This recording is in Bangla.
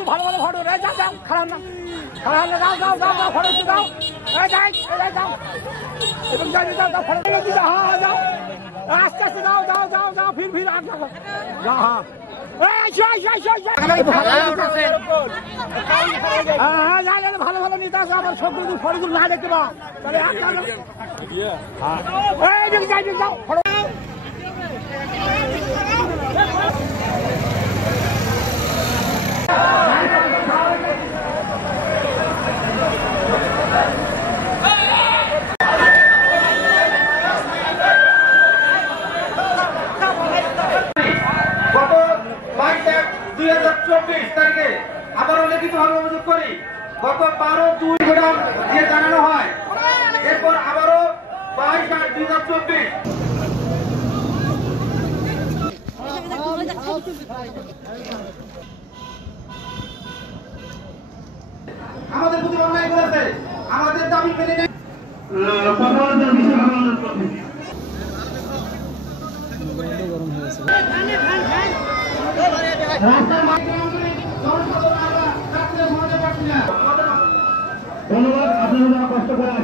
একটু ভালো ভালো ফটো যাও যাও খারাপ না যাও যাও যাও যাও ফটো একটু দাও যাও এবং যাও যাও ফটো হ্যাঁ যাও আস্তে আস্তে যাও যাও যাও যাও ফির আগ যাও হ্যাঁ ভালো ভালো নিতে আসো আবার সব ফটোগুলো না দেখতে পাও তাহলে যাও ফটো তারিখে আবারও লিখিতভাবে অভিযোগ করি গত 12/2 ম্যাডাম দিয়ে জানানো হয় এরপর আবারও 22/8/2024 আমাদের প্রতি অন্যায় করেছে আমাদের দাবি মেনে নেই ধন্যবাদ আপনারা কষ্ট করেন